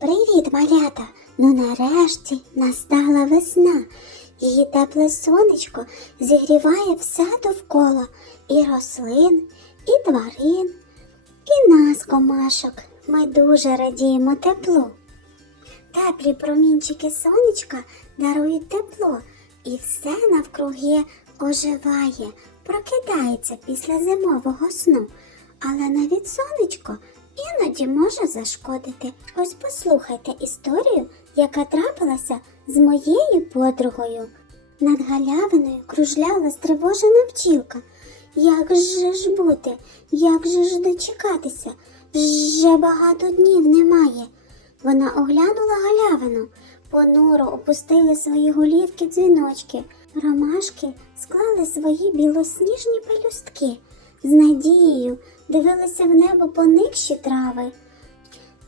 Привіт, малята! Ну нарешті настала весна. Її тепле сонечко зігріває все довкола і рослин, і тварин, і нас, комашок. Ми дуже радіємо теплу. Теплі промінчики сонечка дарують тепло, і все навкруги оживає, прокидається після зимового сну. Але навіть сонечко іноді може зашкодити. Ось послухайте історію, яка трапилася з моєю подругою. Над галявиною кружляла стривожена бджілка. Як же ж бути? Як же ж дочекатися? Вже багато днів немає. Вона оглянула галявину, понуро опустили свої голівки дзвіночки, ромашки склали свої білосніжні пелюстки, з надією дивилися в небо поникші трави.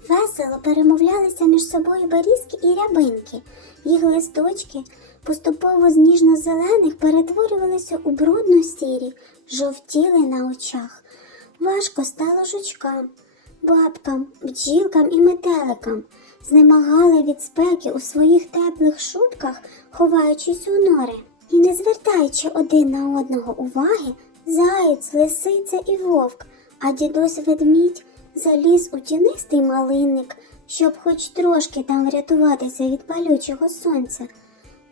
Весело перемовлялися між собою берізки і рябинки. Їх листочки поступово з ніжно-зелених перетворювалися у брудно-сірі, жовтіли на очах. Важко стало жучкам, бабкам, бджілкам і метеликам. Знемагали від спеки у своїх теплих шубках, ховаючись у нори. І не звертаючи один на одного уваги, заєць, лисиця і вовк, а дідусь ведмідь заліз у тінистий малинник, щоб хоч трошки там врятуватися від палючого сонця.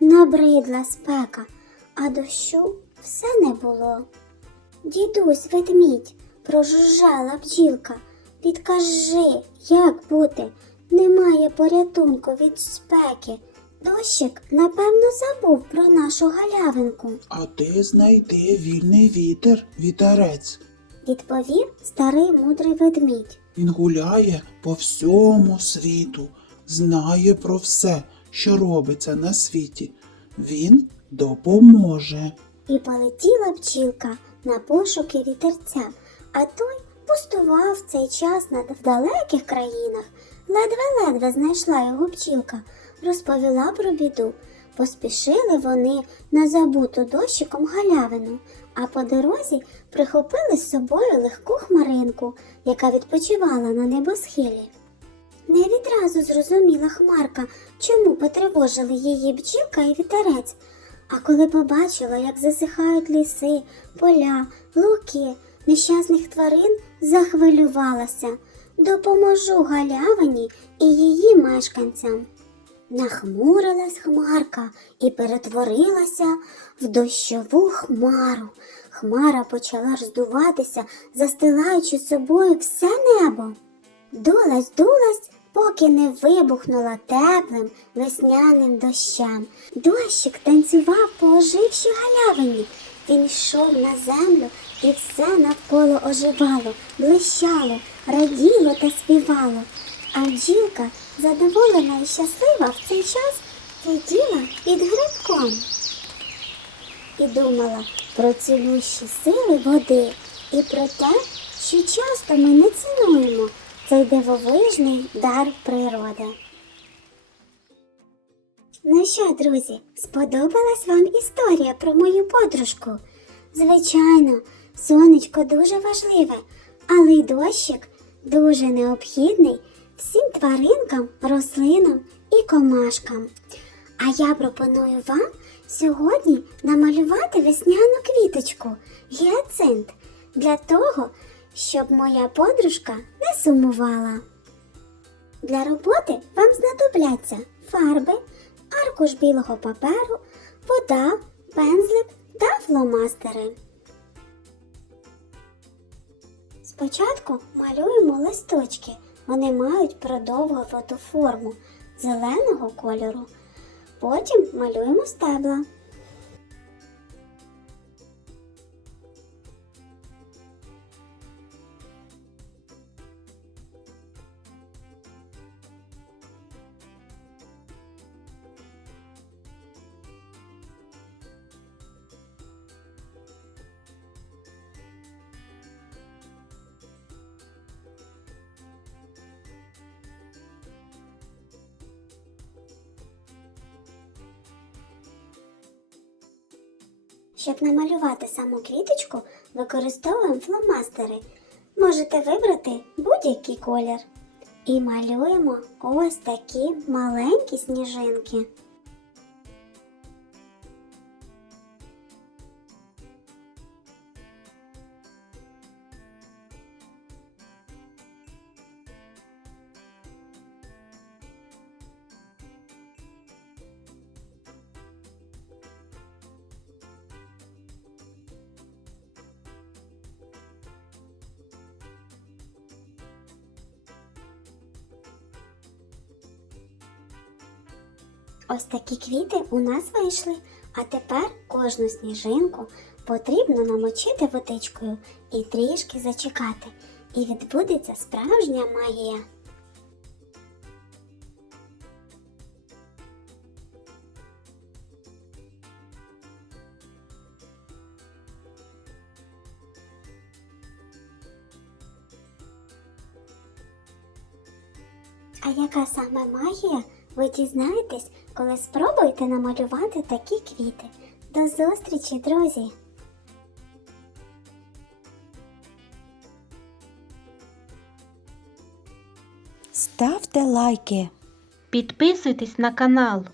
Набридла спека, а дощу все не було. Дідусь ведмідь, прожужжала бджілка. Підкажи, як бути? Немає порятунку від спеки. Дощик, напевно, забув про нашу галявинку, А ти знайди вільний вітер, вітерець. Відповів старий мудрий ведмідь. Він гуляє по всьому світу, знає про все, що робиться на світі. Він допоможе. І полетіла бджілка на пошуки вітерця, а той пустував цей час над далеких країнах. Ледве-ледве знайшла його бджілка, розповіла про біду. Поспішили вони на забуту дощиком галявину, а по дорозі прихопили з собою легку хмаринку, яка відпочивала на небосхилі. Не відразу зрозуміла Хмарка, чому потривожили її бджілка і вітерець. А коли побачила, як засихають ліси, поля, луки, нещасних тварин, захвилювалася. Допоможу галявині і її мешканцям. Нахмурилась хмарка і перетворилася в дощову хмару. Хмара почала роздуватися, застилаючи собою все небо. Дулась, дулась, поки не вибухнула теплим весняним дощем. Дощик танцював по ожившій галявині. Він йшов на землю і все навколо оживало, блищало, раділо та співало. А бджілка, задоволена і щаслива в цей час, сиділа під грибком і думала про цілющі сили води і про те, що часто ми не цінуємо цей дивовижний дар природи. Ну що, друзі, сподобалась вам історія про мою подружку? Звичайно, сонечко дуже важливе, але й дощик дуже необхідний всім тваринкам, рослинам і комашкам. А я пропоную вам сьогодні намалювати весняну квіточку гіацинт для того, щоб моя подружка не сумувала. Для роботи вам знадобляться фарби, аркуш білого паперу, вода, пензлик та фломастери. Спочатку малюємо листочки. Вони мають продовгувату форму зеленого кольору. Потім малюємо стебла. Щоб намалювати саму квіточку, використовуємо фломастери. Можете вибрати будь-який колір. і малюємо ось такі маленькі сніжинки. Ось такі квіти у нас вийшли, а тепер кожну сніжинку потрібно намочити водичкою і трішки зачекати, і відбудеться справжня магія. А яка саме магія, ви дізнаєтесь, коли спробуєте намалювати такі квіти. До зустрічі, друзі! Ставте лайки. Підписуйтесь на канал.